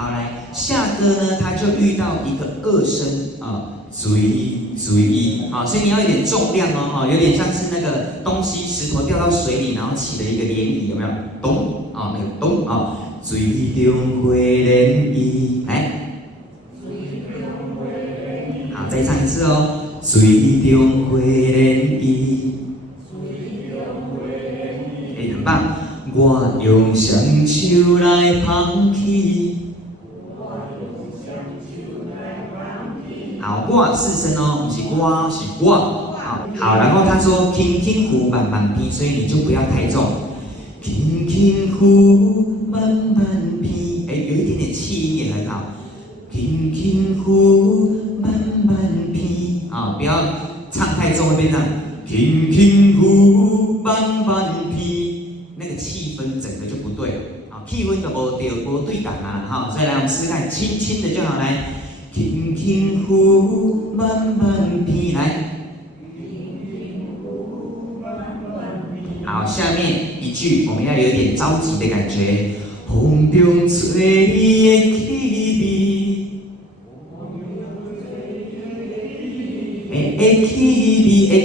好，来下歌呢，他就遇到一个二声啊，注意啊，所以你要有点重量哦，有点像是那个东西石头掉到水里，然后起了一个涟漪，有没有？咚啊，那个咚啊，水中花涟漪，来，好，再唱一次哦，水中花涟漪，很棒。我用双手来捧起，好，我四声哦，不是我，是我。好，然后他说轻轻呼，慢慢劈，所以你就不要太重，轻轻呼，慢慢劈，有一点点气音也很好，轻轻呼，慢慢劈，不要唱太重，会变成轻轻呼，慢慢劈，那个气氛整个就不对，气氛就无对感啊，所以来我们试试看，轻轻的就好，来。轻轻呼，慢慢劈，来。好，下面一句我们要有点着急的感觉。风中吹的气味，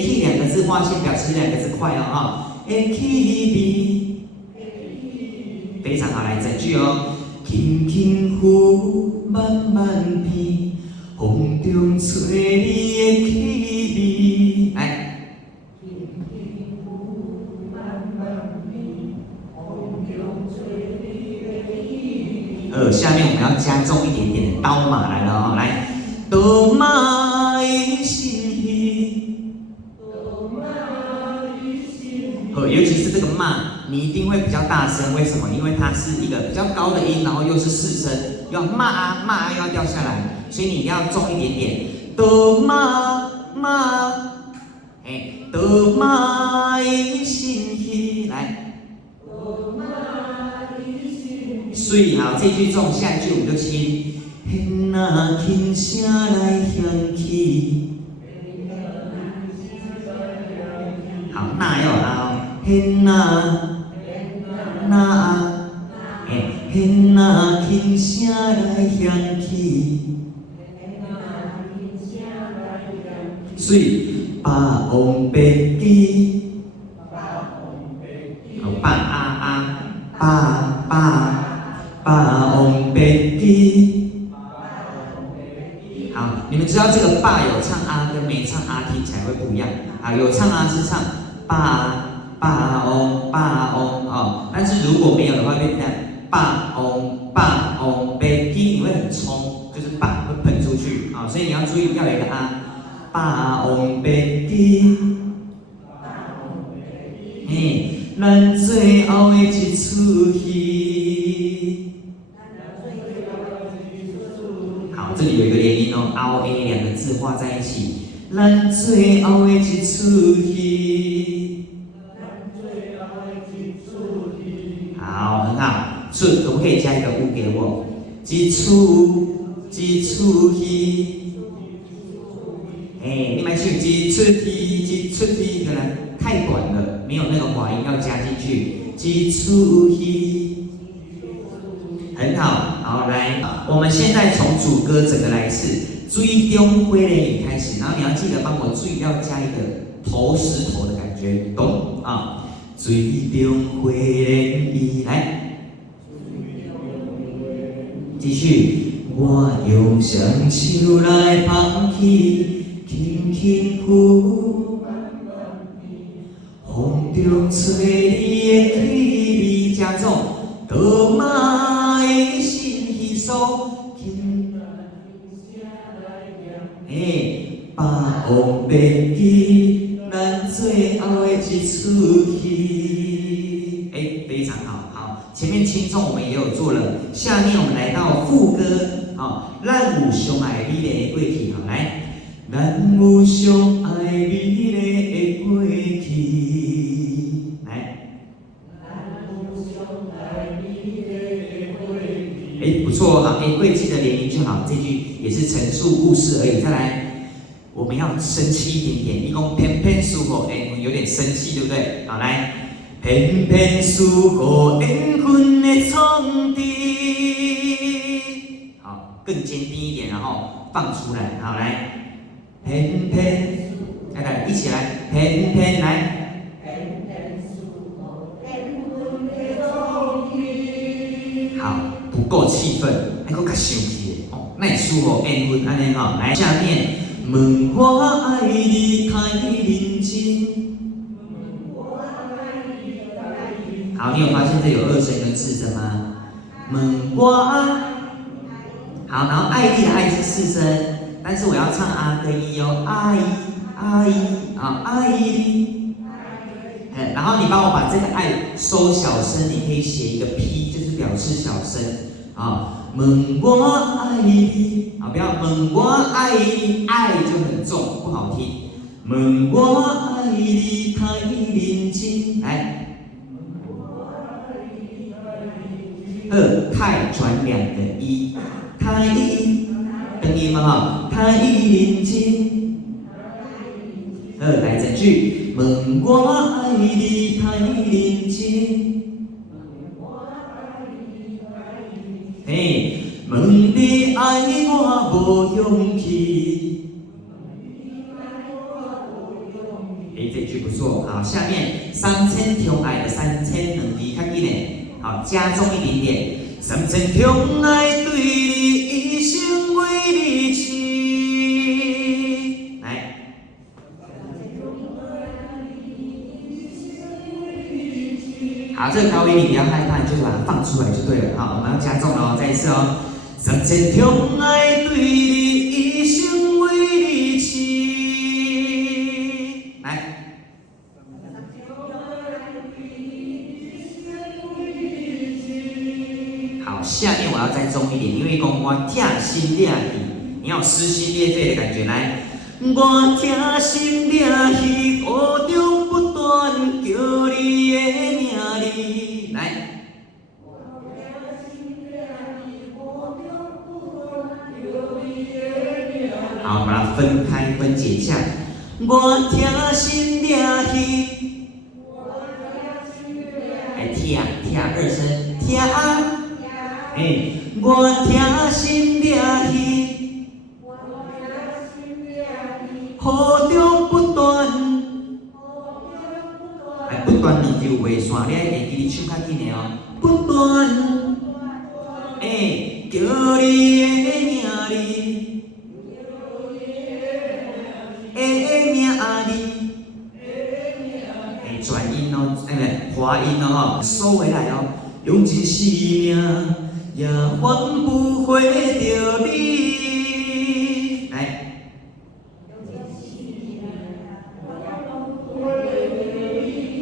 气两个字划线表示两个字快哦，气味，非常好，来整句哦。轻轻呼，慢慢劈，风中吹你的气味。来，轻轻呼，慢慢劈，风中吹你的气味。下面我们要加重一点点的刀马来了哦，来，刀马的心意，刀马的心意。尤其是这个马。你一定会比较大声，为什么？因为它是一个比较高的音，然后又是四声，要骂啊又要掉下来，所以你一定要重一点点。的骂，的骂的心意，来。所以好，这句重，下句我们就轻。hen那轻声来响起，好，那要有啊哦，hen那轻声来响起，所以霸王别姬，好，霸王别姬，好，你们知道这个霸有唱啊跟没唱啊听起来会不一样，好，有唱啊是唱霸翁哦，但是如果没有的话，变成霸翁别姬，你会很冲，就是霸会喷出去啊，所以你要注意要有一个啊，霸翁别姬，咱最后的一出戏，好，这里有一个连音哦，ao a 两个字画在一起，咱最后的一出戏。好，很好，顺，可不可以加一个乌给我？一出戏，你们去一出戏，可能太短了，没有那个滑音要加进去。一出戏，很好，好来，我们现在从主歌整个来一次，水中花莲语开始，然后你要记得帮我注意要加一个头石头的感觉，懂啊？水中花莲语，来，继续。我用双手来捧起，轻轻呼，风中吹你的气味，加重，多马的心稀疏，霸王别姬，咱最后的一出戏，非常好，好，前面轻重我们也有做了，下面我们来到副歌，咱有相爱美丽的过去，好来，咱有相爱美丽的过去，来，不错，好，过去的连音就好，这句也是陈述故事而已，再来。我们要生气一点点，一共偏偏输火，有点生气，对不对？好，来，偏偏输火，缘分的创治，更坚定一点，然后放出来。好，来，偏偏，来，一起来，偏偏来。好，不够气氛，还够较生气的哦，那会舒服缘分安尼吼。来，下面，问我爱你太认真。好，你有发现这有二声跟四声吗？问我好，然后爱你的爱是四声，但是我要唱啊跟一哦，爱啊爱你。然后你帮我把这个爱收小声，你可以写一个 P， 就是表示小声啊。问我爱你啊，不要问我爱你，爱就很重，不好听。问我爱你太认真，来。太转两个一，太等于嘛哈，太认真。来整句，问我爱你太认真。问你爱我无勇气。这句不错，好，下面3000痛爱的3000两字较紧嘞。好，加重一点点。3000痛爱对你一生为你痴。来，好，这个高音你不要害怕，你就把它放出来就对了。好，我们要加重了哦，再一次哦。3000痛爱对你一生为你痴。来。下面我要再重一点，因为讲我痛心裂肺，你要撕心裂肺的感觉。来，我痛心裂肺，雨中不断叫你的名字。来，好，把它分开分解一下。我痛心裂肺，痛二声，痛。我痛心裂肺，雨中不断，不断两句画线，你爱记你唱较紧的哦。不断，叫你的名字，名字，转音哦，滑音哦，收回来哦，用尽生命。也换不回着你。来，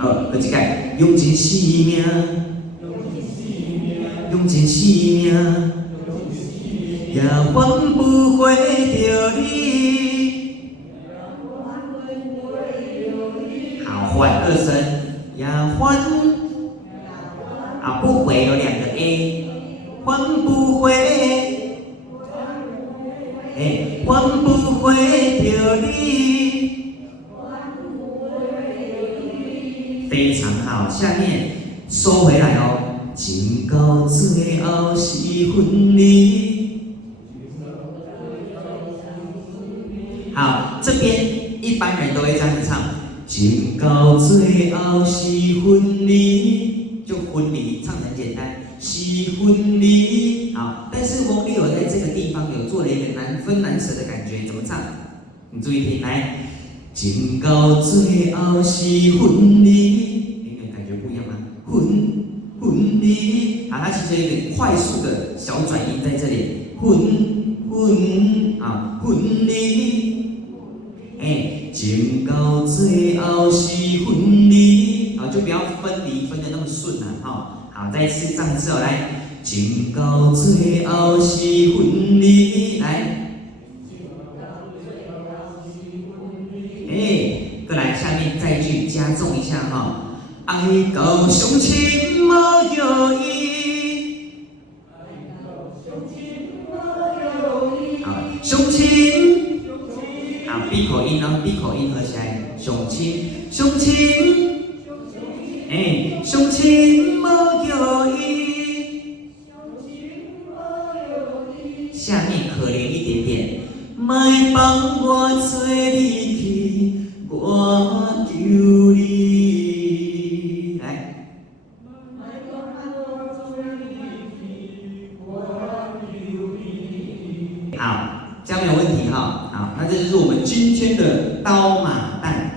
好，再一改，用尽生命，用尽生命，也换不回着你。好，换二声，也换，啊，不回有两个 A。换不回，换不回着你。非常好，下面收回来哦。情到最后是分离。好，这边一般人都会这样子唱。情到最后是分离，就分离，唱得很简单。是分离，好，但是翁立友在这个地方有做了一个难分难舍的感觉，怎么唱？你注意听，来，情到最后是分离，有点感觉不一样吗？分离，好，它其实有一个快速的小转音在这里，啊，分离，情到最后是分离，啊，就不要分离分得那么顺啊，哈。好，再一次上次哦，来，情到最后是分离，来，过来，下面再一句加重一下哈，爱到相亲无有意，好，相亲，好，闭口音哦，闭口音合起来，相亲，相亲。相亲无有意。下面我做你去，我求你。来。好，这样没有问题哈。好，那这就是我们今天的刀马旦。